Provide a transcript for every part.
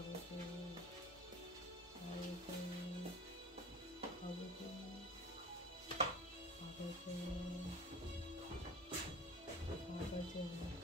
바르고 바르고 바르고 바르고 바르고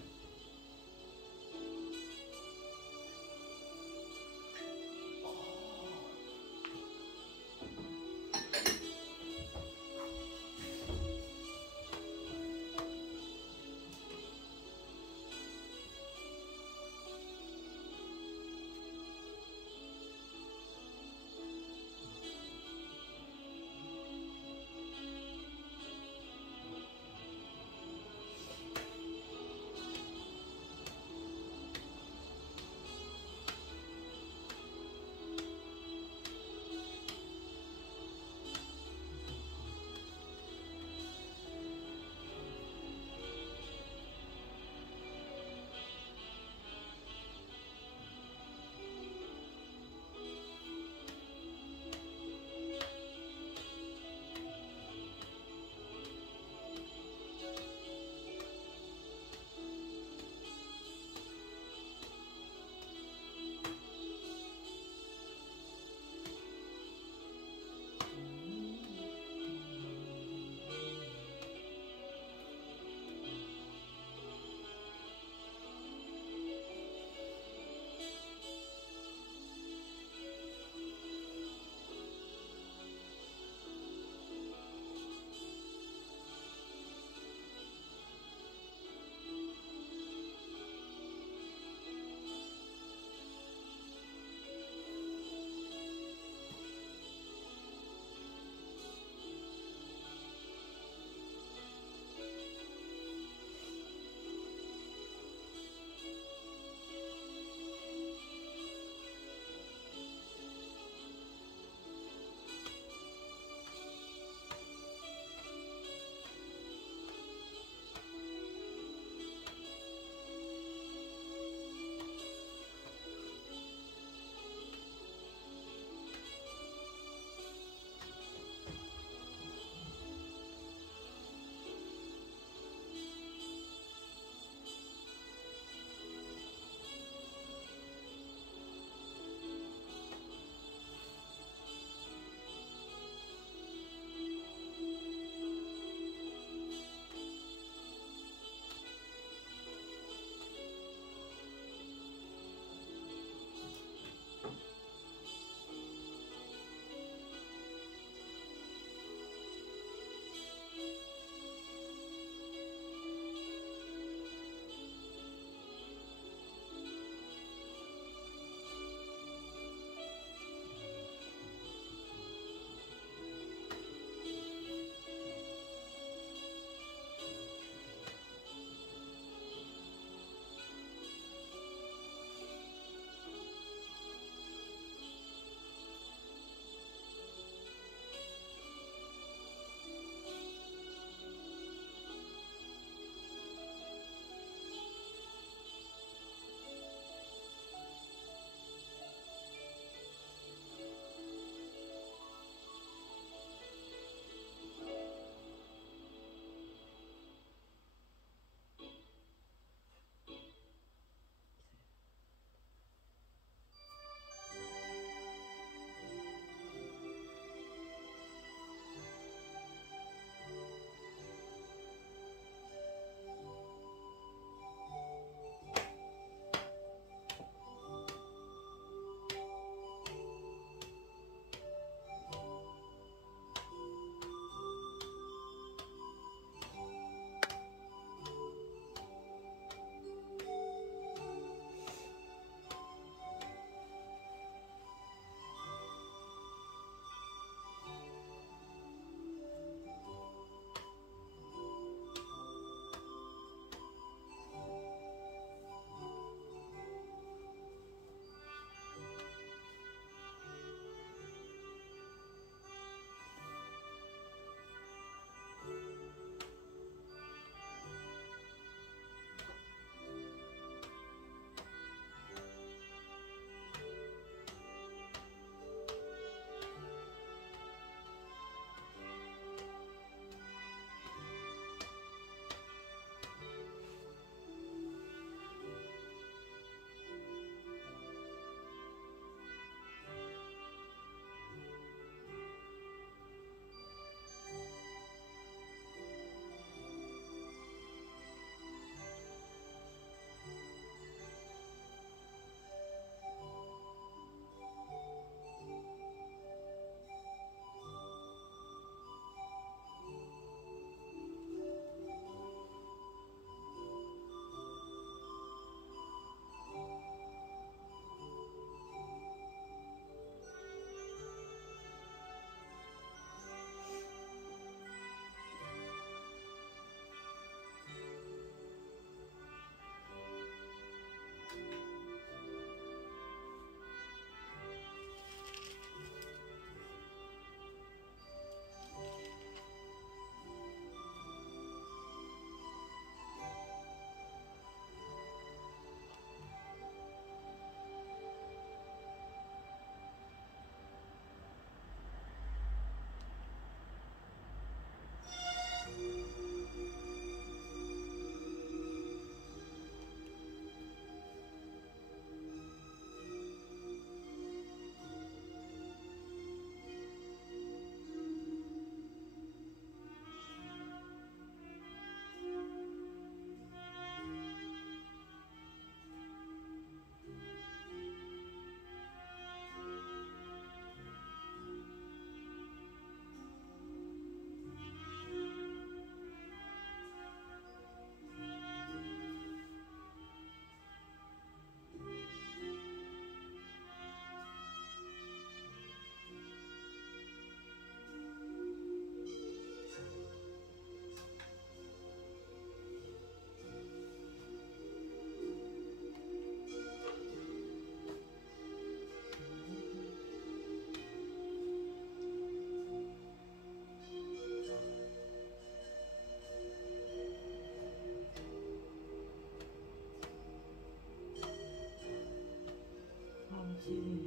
아버지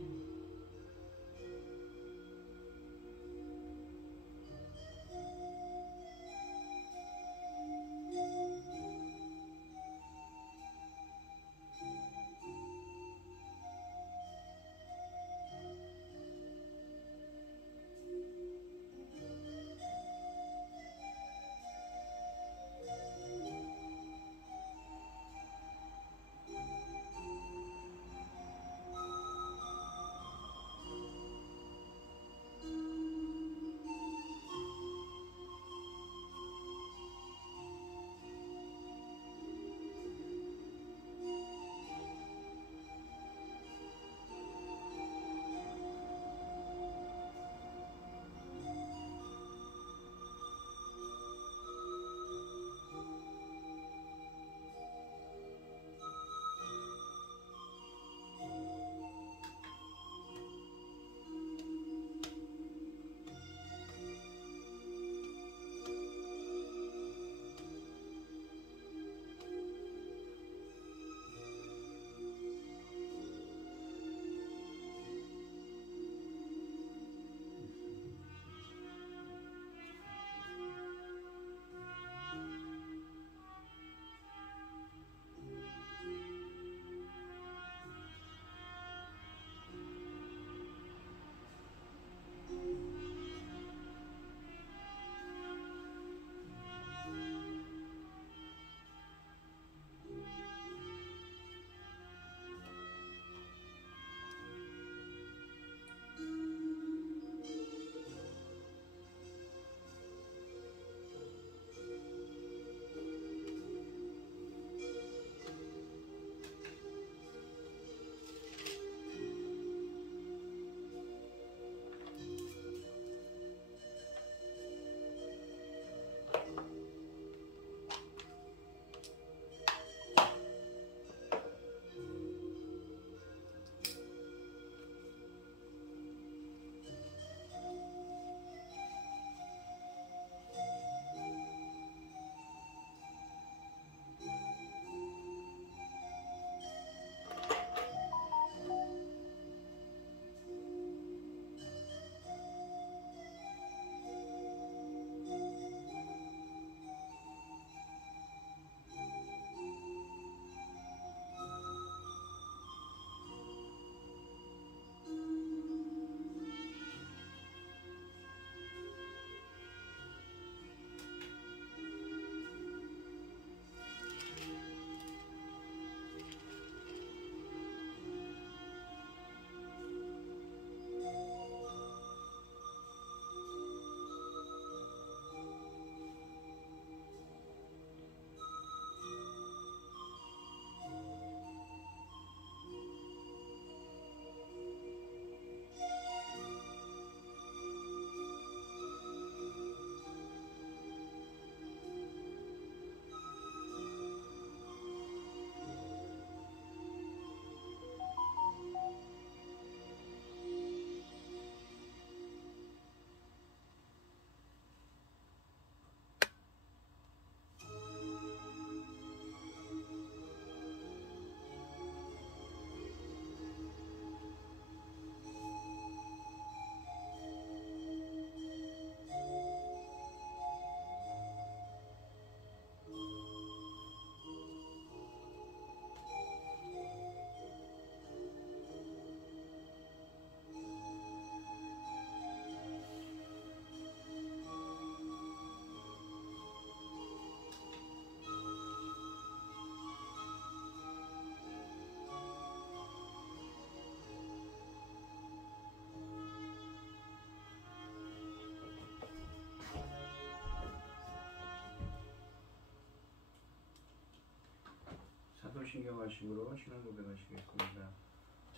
사도신경하심으로 신앙 고백하시겠습니다.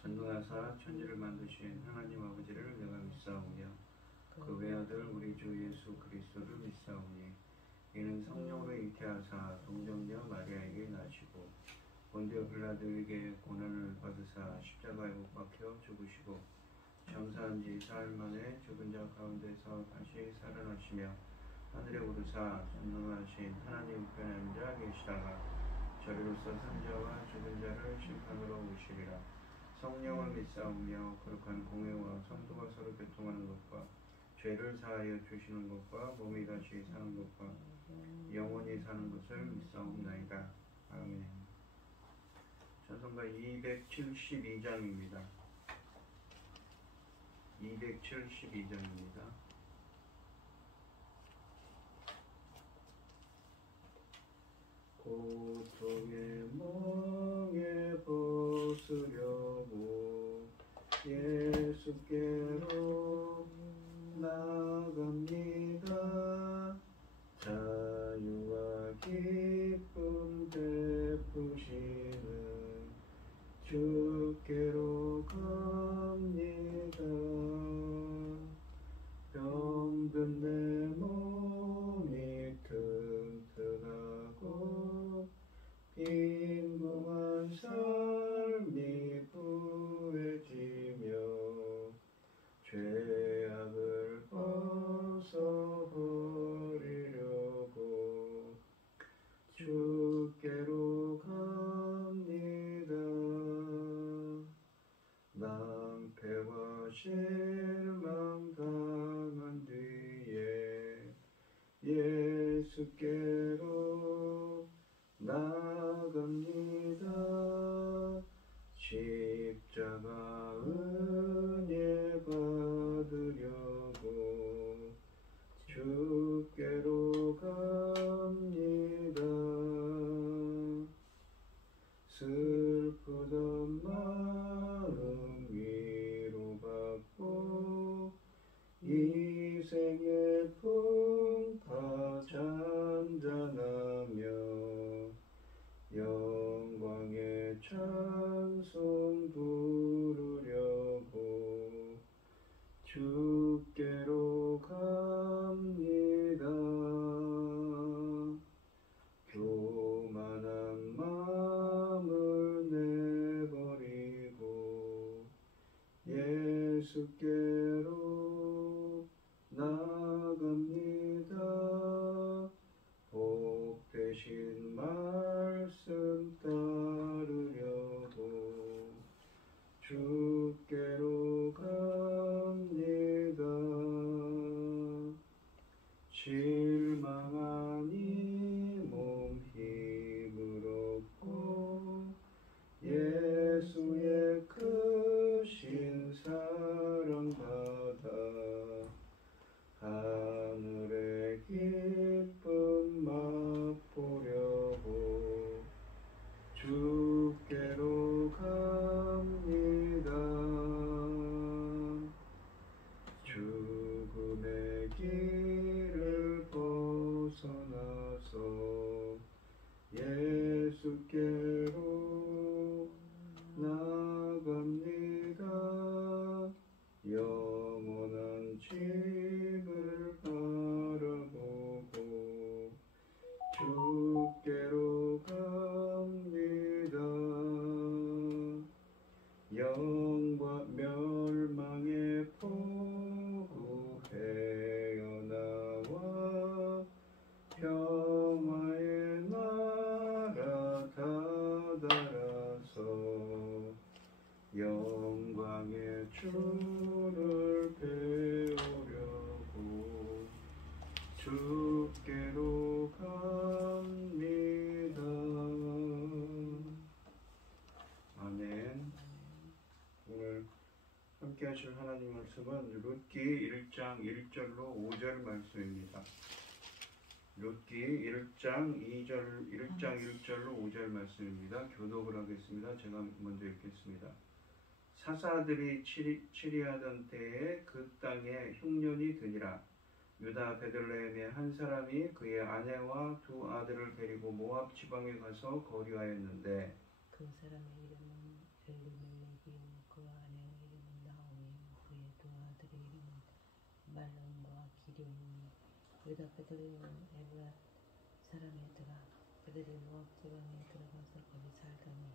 전능하사 천지를 만드신 하나님 아버지를 내가 믿사오며 그 외아들 우리 주 예수 그리스도를 믿사오니 이는 성령으로 잉태하사 동정녀 마리아에게 나시고 본디오 빌라도에게 고난을 받으사 십자가에 못 박혀 죽으시고 장사한 지 사흘 만에 죽은 자 가운데서 다시 살아나시며 하늘에 오르사 전능하신 하나님 우편에 앉아 계시다가 저리로서 산자와 죽은 자를 심판으로 오시리라. 성령을 믿사오며 거룩한 공회와 성도가 서로 교통하는 것과 죄를 사하여 주시는 것과 몸이 다시 사는 것과 영원히 사는 것을 믿사옵나이다. 아멘. 찬송가 272장입니다. 272장입니다. 고통의 멍에 벗으려고 예수께로 나갑니다. 자유와 기쁨 베푸시는 주께로 갑니다. 병든 내 몸이 튼튼하고 빈궁한 삶이 부해지며 죄악을 벗어버리려고 주께로 갑니다. 낭패와 실망 당한 뒤에 예수께로 나갑니다. 십자가 은혜 받으려고 주께로 갑니다. 슬프던 마음 위로받고 이 생의 풍파 잔잔하며 영광의 찬송 부르려고 주께로 갑니다. 교만한 마음을 내버리고 예수께로 나갑니다. 복 되신 말씀 따르려고 주께로 갑니다. 실망하니 몸 힘을 얻고 예수의 크신 사랑 받아 하늘의 기쁨 맛보려고 주께로 갑니다. 죽음의 길을 벗어나서 예수께로 나갑니다. 영원한 집을 바라보고 주께로 갑니다. 영과 멸망의 포구 헤어나와 평화의 나라 다다라서 영광의 주를 배우려고 주께로 갑니다. 아멘. 오늘 함께 하실 하나님 말씀은 룻기 1장 1절로 5절 말씀입니다. 룻기 1장 1절로 5절 말씀입니다. 교독을 하겠습니다. 제가 먼저 읽겠습니다. 사사들이 치리하던 때에 그 땅에 흉년이 드니라. 유다 베들레헴의 한 사람이 그의 아내와 두 아들을 데리고 모압 지방에 가서 거류하였는데 그 사람의 이름은 엘리멜렉이요 그 아내의 이름은 나오미요 그의 두 아들의 이름은 말론과 기럝이니 유다 베들레헴 에브랏 사람이더라. 그들이 모압 지방에 들어가서 거기 살더니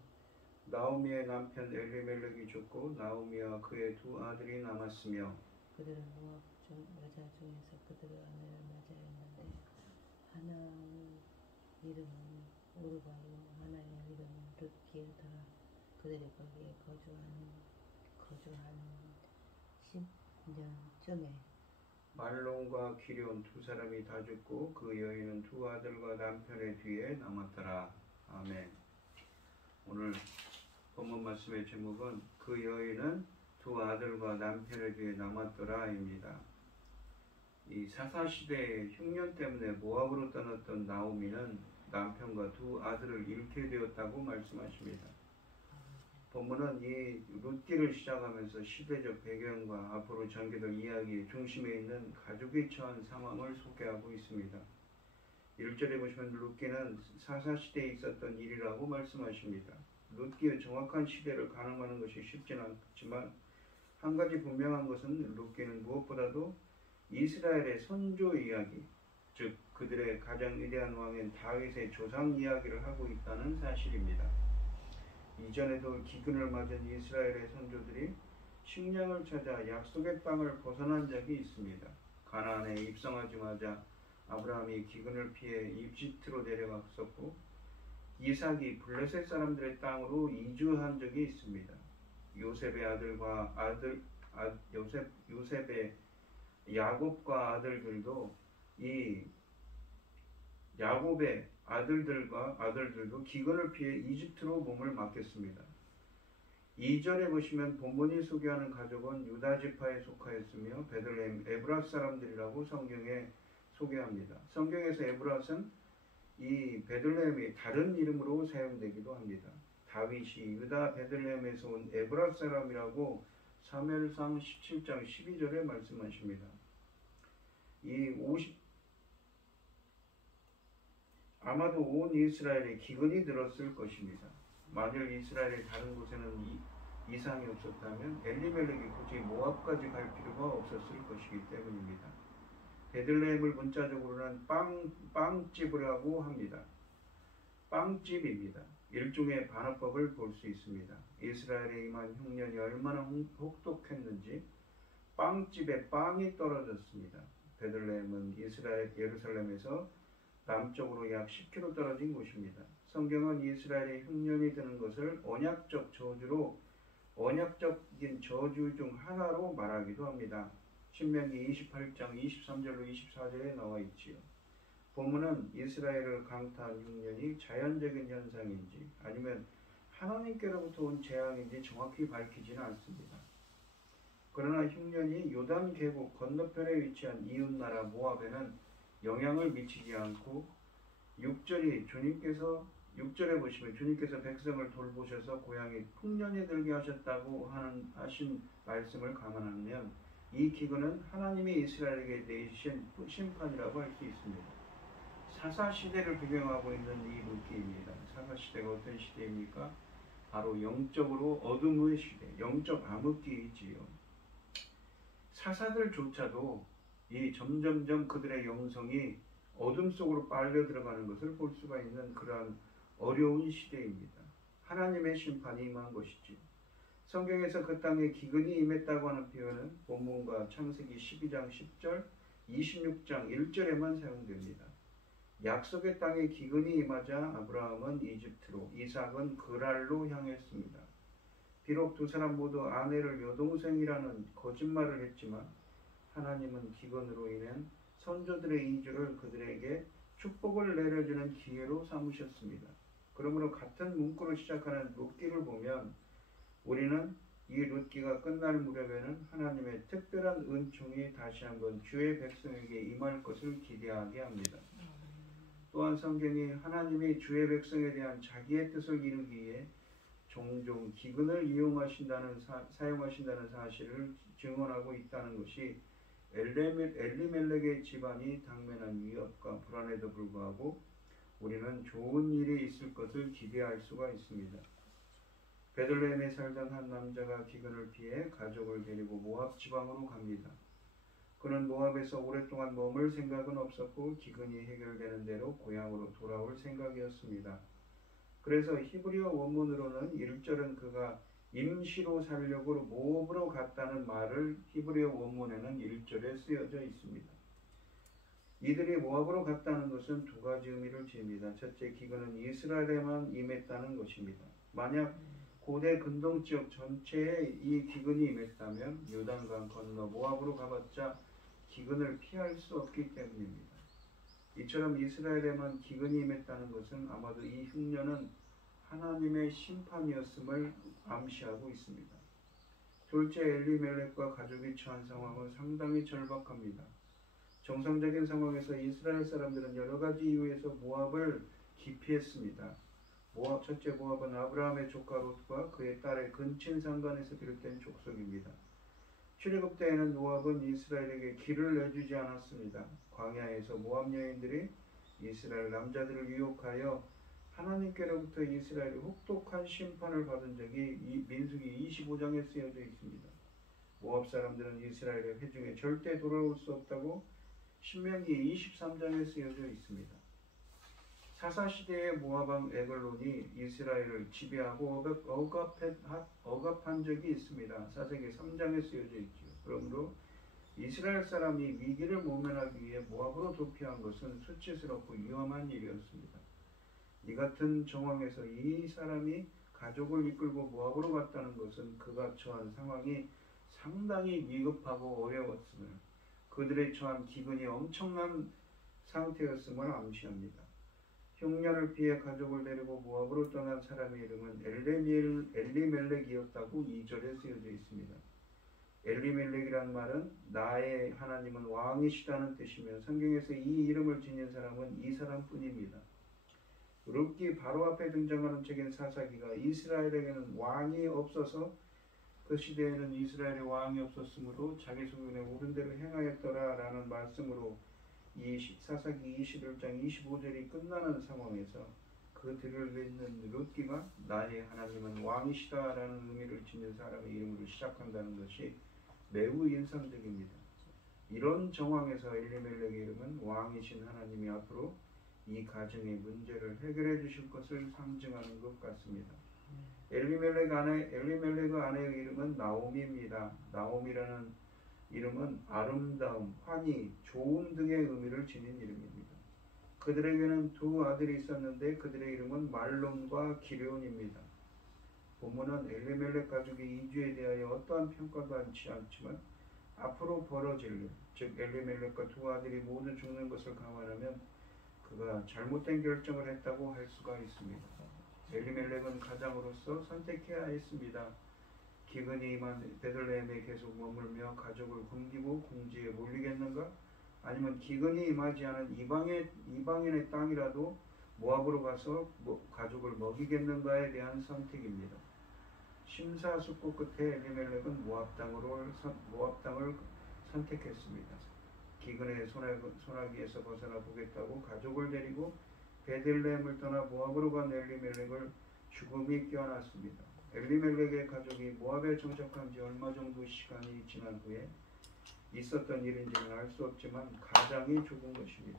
나오미의 남편 엘리멜렉이 죽고 나오미와 그의 두 아들이 남았으며 그들은 모압 여자 중에서 그들의 아내를 맞이하였는데 하나의 이름은 오르바요 하나의 이름은 룻기더라. 그 그들이 거기에 거주한 10년쯤에 말론과 기럨 두 사람이 다 죽고 그 여인은 두 아들과 남편의 뒤에 남았더라. 아멘. 오늘 본문 말씀의 제목은 그 여인은 두 아들과 남편의 뒤에 남았더라입니다. 이 사사시대의 흉년 때문에 모압으로 떠났던 나오미는 남편과 두 아들을 잃게 되었다고 말씀하십니다. 본문은 이 룻기를 시작하면서 시대적 배경과 앞으로 전개될 이야기의 중심에 있는 가족이 처한 상황을 소개하고 있습니다. 1절에 보시면 룻기는 사사시대에 있었던 일이라고 말씀하십니다. 룻기의 정확한 시대를 가늠하는 것이 쉽지는 않지만 한 가지 분명한 것은 룻기는 무엇보다도 이스라엘의 선조 이야기, 즉 그들의 가장 위대한 왕인 다윗의 조상 이야기를 하고 있다는 사실입니다. 이전에도 기근을 맞은 이스라엘의 선조들이 식량을 찾아 약속의 땅을 벗어난 적이 있습니다. 가나안에 입성하자마자 아브라함이 기근을 피해 이집트로 내려갔었고 이삭이 블레셋 사람들의 땅으로 이주한 적이 있습니다. 요셉의 야곱과 아들들도 야곱의 아들들도 기근을 피해 이집트로 몸을 맡겼습니다. 2절에 보시면 본문이 소개하는 가족은 유다 지파에 속하였으며 베들레헴 에브랏 사람들이라고 성경에 소개합니다. 성경에서 에브랏은 이 베들레헴이 다른 이름으로 사용되기도 합니다. 다윗이 유다 베들레헴에서 온 에브랏 사람이라고 사무엘상 17장 12절에 말씀하십니다. 아마도 온 이스라엘에 기근이 들었을 것입니다. 만일 이스라엘의 다른 곳에는 이상이 없었다면 엘리멜렉이 굳이 모압까지 갈 필요가 없었을 것이기 때문입니다. 베들레헴을 문자적으로는 빵집이라고 합니다. 빵집입니다. 일종의 반어법을 볼 수 있습니다. 이스라엘에 임한 흉년이 얼마나 혹독했는지 빵집에 빵이 떨어졌습니다. 베들레헴은 이스라엘 예루살렘에서 남쪽으로 약 10km 떨어진 곳입니다. 성경은 이스라엘의 흉년이 드는 것을 언약적인 저주 중 하나로 말하기도 합니다. 신명기 28장 23절로 24절에 나와 있지요. 본문은 이스라엘을 강타한 흉년이 자연적인 현상인지 아니면 하나님께로부터 온 재앙인지 정확히 밝히지는 않습니다. 그러나 흉년이 요단 계곡 건너편에 위치한 이웃나라 모압에는 영향을 미치지 않고 6절에 보시면 주님께서 백성을 돌보셔서 고향에 풍년이 들게 하셨다고 하신 말씀을 감안하면 이 기근은 하나님이 이스라엘에게 내리신 심판이라고 할 수 있습니다. 사사시대를 배경하고 있는 이 룻기입니다. 사사시대가 어떤 시대입니까? 바로 영적으로 어둠의 시대, 영적 암흑기이지요. 사사들조차도 이 점점점 그들의 영성이 어둠 속으로 빨려 들어가는 것을 볼 수가 있는 그러한 어려운 시대입니다. 하나님의 심판이 임한 것이지요. 성경에서 그 땅에 기근이 임했다고 하는 표현은 본문과 창세기 12장 10절, 26장 1절에만 사용됩니다. 약속의 땅에 기근이 임하자 아브라함은 이집트로, 이삭은 그랄로 향했습니다. 비록 두 사람 모두 아내를 여동생이라는 거짓말을 했지만 하나님은 기근으로 인한 선조들의 이주를 그들에게 축복을 내려주는 기회로 삼으셨습니다. 그러므로 같은 문구로 시작하는 룻기를 보면 우리는 이 룻기가 끝날 무렵에는 하나님의 특별한 은총이 다시 한번 주의 백성에게 임할 것을 기대하게 합니다. 또한 성경이 하나님이 주의 백성에 대한 자기의 뜻을 이루기 위해 종종 기근을 사용하신다는 사실을 증언하고 있다는 것이 엘리멜렉의 집안이 당면한 위협과 불안에도 불구하고 우리는 좋은 일이 있을 것을 기대할 수가 있습니다. 베들레헴에 살던 한 남자가 기근을 피해 가족을 데리고 모압 지방으로 갑니다. 그는 모압에서 오랫동안 머물 생각은 없었고 기근이 해결되는 대로 고향으로 돌아올 생각이었습니다. 그래서 히브리어 원문으로는 1절은 그가 임시로 살려고 모압으로 갔다는 말을 히브리어 원문에는 1절에 쓰여져 있습니다. 이들이 모압으로 갔다는 것은 두 가지 의미를 지닙니다. 첫째, 기근은 이스라엘에만 임했다는 것입니다. 만약 고대 근동 지역 전체에 이 기근이 임했다면 요단강 건너 모압으로 가봤자 기근을 피할 수 없기 때문입니다. 이처럼 이스라엘에만 기근이 임했다는 것은 아마도 이 흉년은 하나님의 심판이었음을 암시하고 있습니다. 둘째, 엘리멜렉과 가족이 처한 상황은 상당히 절박합니다. 정상적인 상황에서 이스라엘 사람들은 여러 가지 이유에서 모압을 기피했습니다. 첫째, 모압은 아브라함의 조카 롯과 그의 딸의 근친 상간에서 비롯된 족속입니다. 출애굽 때에는 모압은 이스라엘에게 길을 내주지 않았습니다. 광야에서 모압 여인들이 이스라엘 남자들을 유혹하여 하나님께로부터 이스라엘이 혹독한 심판을 받은 적이 민수기 25장에 쓰여져 있습니다. 모압 사람들은 이스라엘의 회중에 절대 돌아올 수 없다고 신명기 23장에 쓰여져 있습니다. 사사시대의 모압왕 에글론이 이스라엘을 지배하고 억압한 적이 있습니다. 사세기 3장에 쓰여져 있죠. 그러므로 이스라엘 사람이 위기를 모면하기 위해 모압으로 도피한 것은 수치스럽고 위험한 일이었습니다. 이 같은 정황에서 이 사람이 가족을 이끌고 모압으로 갔다는 것은 그가 처한 상황이 상당히 위급하고 어려웠으며 그들의 처한 기근이 엄청난 상태였음을 암시합니다. 흉년을 피해 가족을 데리고 모압으로 떠난 사람의 이름은 엘리멜렉이었다고 2절에 쓰여져 있습니다. 엘리멜렉이란 말은 나의 하나님은 왕이시다는 뜻이며 성경에서 이 이름을 지닌 사람은 이 사람뿐입니다. 룻기 바로 앞에 등장하는 책인 사사기가 이스라엘에게는 왕이 없어서 그 시대에는 이스라엘의 왕이 없었으므로 자기 소견에 옳은 대로 행하였더라 라는 말씀으로 사사기 21장 25절이 끝나는 상황에서 그 들을 맺는 룻기가 나의 하나님은 왕이시다 라는 의미를 지닌 사람의 이름으로 시작한다는 것이 매우 인상적입니다. 이런 정황에서 엘리멜렉의 이름은 왕이신 하나님이 앞으로 이 가정의 문제를 해결해 주실 것을 상징하는 것 같습니다. 엘리멜렉의 아내의 이름은 나오미입니다. 나오미라는 이름은 아름다움, 환희, 좋음 등의 의미를 지닌 이름입니다. 그들에게는 두 아들이 있었는데 그들의 이름은 말론과 기르온입니다. 본문은 엘리멜렉 가족의 이주에 대하여 어떠한 평가도 하지 않지만 앞으로 벌어질 일, 즉 엘리멜렉과 두 아들이 모두 죽는 것을 감안하면 그가 잘못된 결정을 했다고 할 수가 있습니다. 엘리멜렉은 가장으로서 선택해야 했습니다. 기근이 임한 베들레헴에 계속 머물며 가족을 굶기고 궁지에 몰리겠는가? 아니면 기근이 임하지 않은 이방인의 땅이라도 모압으로 가서 가족을 먹이겠는가에 대한 선택입니다. 심사숙고 끝에 엘리멜렉은 모압 땅을 선택했습니다. 기근의 소나기에서 벗어나 보겠다고 가족을 데리고 베들레헴을 떠나 모압으로 간 엘리멜렉을 죽음이 껴안았습니다. 엘리멜렉의 가족이 모압에 정착한 지 얼마 정도 시간이 지난 후에 있었던 일인지는 알 수 없지만 가장이 죽은 것입니다.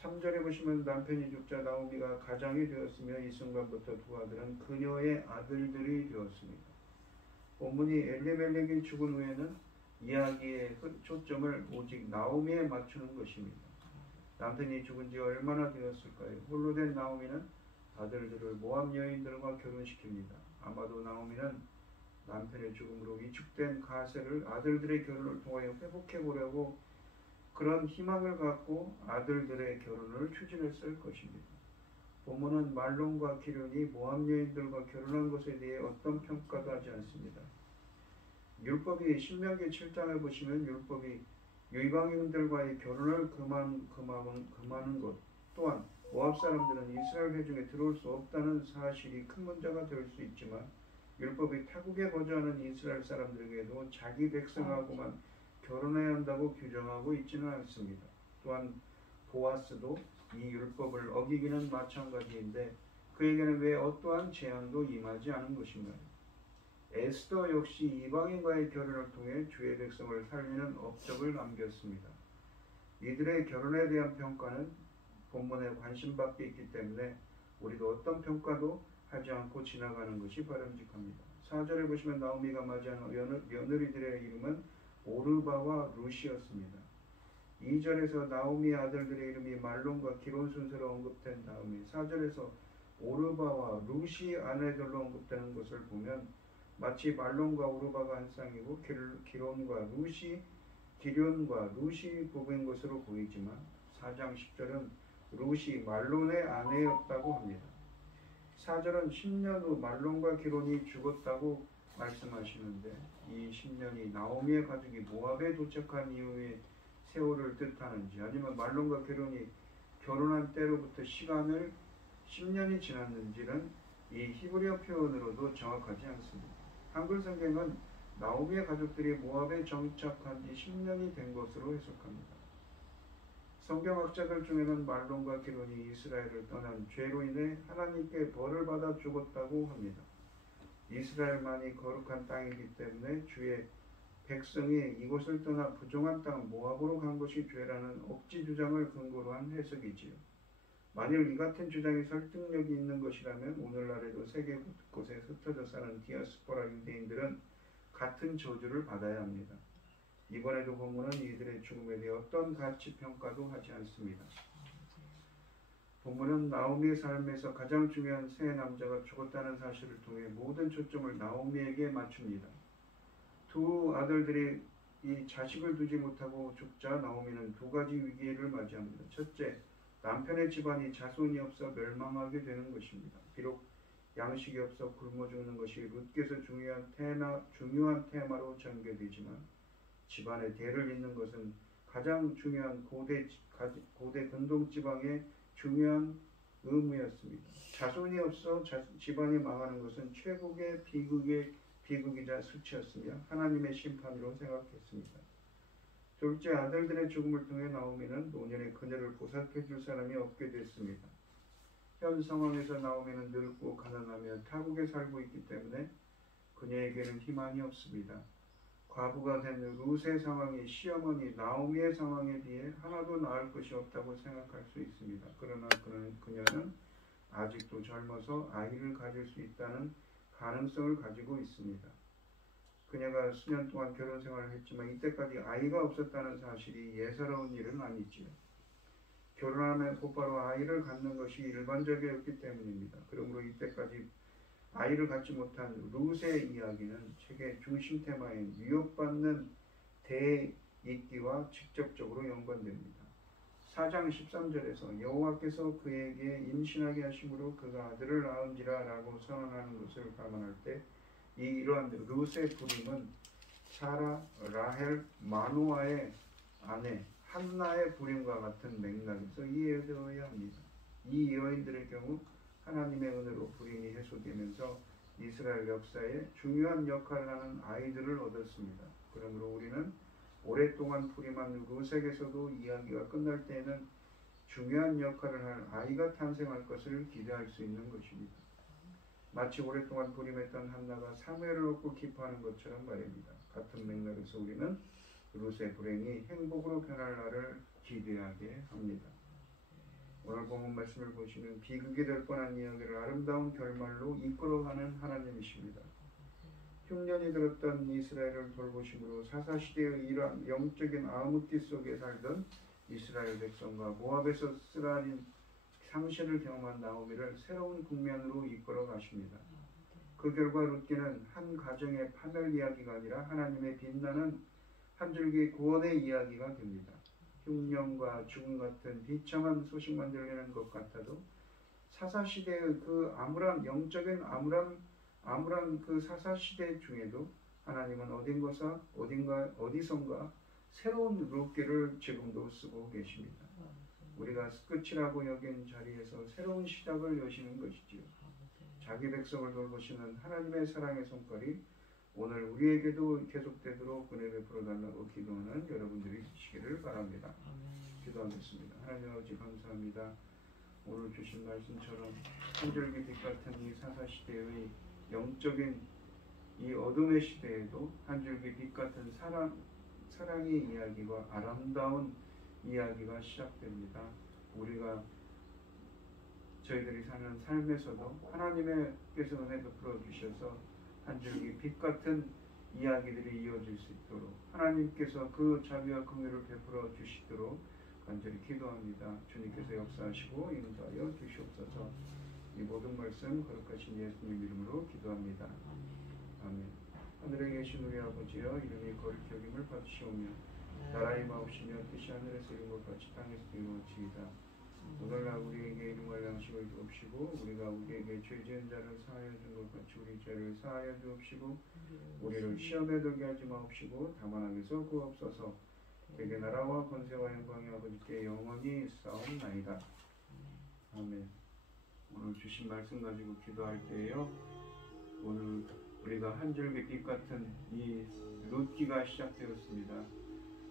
3절에 보시면 남편이 죽자 나오미가 가장이 되었으며 이 순간부터 두 아들은 그녀의 아들들이 되었습니다. 본문이 엘리멜렉이 죽은 후에는 이야기의 초점을 오직 나오미에 맞추는 것입니다. 남편이 죽은 지 얼마나 되었을까요? 홀로 된 나오미는 아들들을 모압 여인들과 결혼시킵니다. 아마도 나오미는 남편의 죽음으로 위축된 가세를 아들들의 결혼을 통하여 회복해 보려고 그런 희망을 갖고 아들들의 결혼을 추진했을 것입니다. 본문은 말론과 기륜이 모압 여인들과 결혼한 것에 대해 어떤 평가도 하지 않습니다. 율법이 신명기 7장을 보시면 율법이 이방인들과의 결혼을 금하는 것 또한 모압 사람들은 이스라엘 회중에 들어올 수 없다는 사실이 큰 문제가 될 수 있지만 율법이 타국에 거주하는 이스라엘 사람들에게도 자기 백성하고만 결혼해야 한다고 규정하고 있지는 않습니다. 또한 보아스도 이 율법을 어기기는 마찬가지인데 그에게는 왜 어떠한 재앙도 임하지 않은 것인가요? 에스더 역시 이방인과의 결혼을 통해 주의 백성을 살리는 업적을 남겼습니다. 이들의 결혼에 대한 평가는 본문에 관심 밖에 있기 때문에 우리도 어떤 평가도 하지 않고 지나가는 것이 바람직합니다. 4절에 보시면 나오미가 맞이한 며느리들의 이름은 오르바와 룻이었습니다. 2절에서 나오미 아들들의 이름이 말론과 기론 순서로 언급된 다음에 4절에서 오르바와 루시 아내들로 언급되는 것을 보면 마치 말론과 오르바가 한 쌍이고 기련과 루시 부부인 것으로 보이지만 4장 10절은 루시 말론의 아내였다고 합니다. 4절은 10년 후 말론과 기론이 죽었다고 말씀하시는데 이 10년이 나오미의 가족이 모압에 도착한 이후의 세월을 뜻하는지 아니면 말론과 기론이 결혼한 때로부터 시간을 10년이 지났는지는 이 히브리어 표현으로도 정확하지 않습니다. 한글 성경은 나오미의 가족들이 모압에 정착한 지 10년이 된 것으로 해석합니다. 성경학자들 중에는 말론과 기론이 이스라엘을 떠난 죄로 인해 하나님께 벌을 받아 죽었다고 합니다. 이스라엘만이 거룩한 땅이기 때문에 주의 백성이 이곳을 떠나 부정한 땅 모압으로 간 것이 죄라는 억지 주장을 근거로 한 해석이지요. 만일 이 같은 주장이 설득력이 있는 것이라면 오늘날에도 세계 곳곳에 흩어져 사는 디아스포라 유대인들은 같은 저주를 받아야 합니다. 이번에도 본문은 이들의 죽음에 대해 어떤 가치 평가도 하지 않습니다. 본문은 나오미의 삶에서 가장 중요한 세 남자가 죽었다는 사실을 통해 모든 초점을 나오미에게 맞춥니다. 두 아들들이 이 자식을 두지 못하고 죽자 나오미는 두 가지 위기를 맞이합니다. 첫째, 남편의 집안이 자손이 없어 멸망하게 되는 것입니다. 비록 양식이 없어 굶어 죽는 것이 룻께서 중요한 테마로 전개되지만 집안의 대를 잇는 것은 가장 중요한 고대 근동 지방의 중요한 의무였습니다. 자손이 없어 집안이 망하는 것은 최고의 비극이자 수치였으며 하나님의 심판으로 생각했습니다. 둘째, 아들들의 죽음을 통해 나오미는 노년의 그녀를 보살펴 줄 사람이 없게 됐습니다. 현 상황에서 나오미는 늙고 가난하며 타국에 살고 있기 때문에 그녀에게는 희망이 없습니다. 과부가 된 룻의 상황이 시어머니 나오미의 상황에 비해 하나도 나을 것이 없다고 생각할 수 있습니다. 그러나 그녀는 아직도 젊어서 아이를 가질 수 있다는 가능성을 가지고 있습니다. 그녀가 수년 동안 결혼 생활을 했지만 이때까지 아이가 없었다는 사실이 예사로운 일은 아니지요. 결혼하면 곧바로 아이를 갖는 것이 일반적이었기 때문입니다. 그러므로 이때까지 아이를 갖지 못한 룻의 이야기는 책의 중심 테마인 위협받는 대익기와 직접적으로 연관됩니다. 4장 13절에서 여호와께서 그에게 임신하게 하심으로 그가 아들을 낳은지라 라고 선언하는 것을 감안할 때 이러한 룻의 부림은 사라, 라헬, 마노아의 아내 한나의 부림과 같은 맥락에서 이해되어야 합니다. 이 여인들의 경우 하나님의 은혜로 부림이 해소되면서 이스라엘 역사에 중요한 역할을 하는 아이들을 얻었습니다. 그러므로 우리는 오랫동안 부림한 룻에게서도 이야기가 끝날 때에는 중요한 역할을 할 아이가 탄생할 것을 기대할 수 있는 것입니다. 마치 오랫동안 부림했던 한나가 사무엘을 얻고 기뻐하는 것처럼 말입니다. 같은 맥락에서 우리는 룻의 불행이 행복으로 변할 날을 기대하게 합니다. 오늘 본문 말씀을 보시면 비극이 될 뻔한 이야기를 아름다운 결말로 이끌어가는 하나님이십니다. 흉년이 들었던 이스라엘을 돌보심으로 사사시대의 이러한 영적인 암흑기 속에 살던 이스라엘 백성과 모압에서 쓰라린 상실을 경험한 나오미를 새로운 국면으로 이끌어 가십니다. 그 결과 룻기는 한 가정의 파멸 이야기가 아니라 하나님의 빛나는 한 줄기 구원의 이야기가 됩니다. 흉년과 죽음 같은 비참한 소식만 들리는 것 같아도 사사시대의 그 암울한 영적인 암울한 그 사사시대 중에도 하나님은 어디선가 새로운 룻기를 지금도 쓰고 계십니다. 우리가 끝이라고 여긴 자리에서 새로운 시작을 여시는 것이지요. 자기 백성을 돌보시는 하나님의 사랑의 손길이 오늘 우리에게도 계속되도록 은혜 베풀어 달라고 기도하는 여러분들이 되시기를 바랍니다. 기도하겠습니다. 하나님 아버지 감사합니다. 오늘 주신 말씀처럼 한절기 빛 같은 이 사사시대의 영적인 이 어둠의 시대에도 한줄기 빛 같은 사랑의 이야기와 아름다운 이야기가 시작됩니다. 저희들이 사는 삶에서도 하나님께서 은혜 베풀어 주셔서 한 줄기 빛 같은 이야기들이 이어질 수 있도록 하나님께서 그 자비와 긍휼을 베풀어 주시도록 간절히 기도합니다. 주님께서 역사하시고 인도하여 주시옵소서. 이 모든 말씀 거룩하신 예수님 이름으로 기도합니다. 아멘. 하늘에 계신 우리 아버지여, 이름이 거룩히 여김을 받으시오며 나라의 마옵시며 뜻이 하늘에서 이룬 것 같이 땅에서 이룬 것이이다. 오늘날 우리에게 일용할 양식을 주옵시고, 우리가 우리에게 죄 지은 자를 사하여 준 것 같이 우리 죄를 사하여 주옵시고, 우리를 시험에 들게 하지 마옵시고 다만 악에서 구하옵소서. 대개 나라와 권세와 영광이 아버지께 영원히 있사옵나이다. 아멘. 오늘 주신 말씀 가지고 기도할 때에요, 오늘 우리가 한 줄기 빛 같은 이 룻기가 시작되었습니다.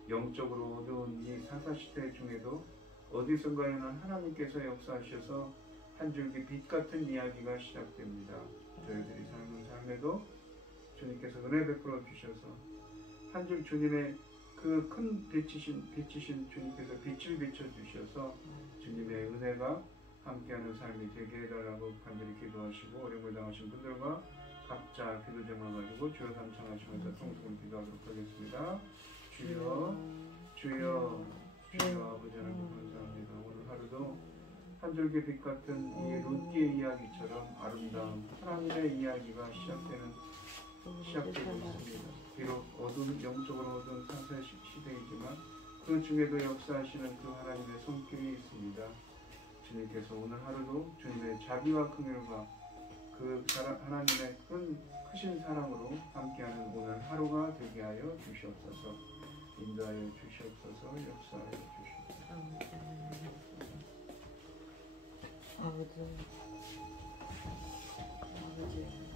영적으로 어두운 이 사사시대 중에도 어디선가에는 하나님께서 역사하셔서 한 줄기 빛 같은 이야기가 시작됩니다. 저희들이 사는 삶에도 주님께서 은혜 베풀어 주셔서 한 줄 주님의 그 큰 빛이신 주님께서 빛을 비춰 주셔서 주님의 은혜가 함께하는 삶이 되게 해달라고 간절히 기도하시고, 어려움을 당하신 분들과 각자 기도 제목을 가지고 주여 삼창하시면서 통성을 기도하도록 하겠습니다. 주여, 주여, 주여. 아버지 하나님 감사합니다. 오늘 하루도 한 줄기 빛 같은 이 룻기의 이야기처럼 아름다운 하나님의 이야기가 시작되고 있습니다. 비록 영적으로 어두운 사사 시대이지만 그 중에도 역사하시는 그 하나님의 손길이 있습니다. 주님께서 오늘 하루도 주님의 자비와 긍휼과 그 하나님의 크신 사랑으로 함께하는 오늘 하루가 되게 하여 주시옵소서. 인도하여 주시옵소서. 역사하여 주시옵소서. 아버지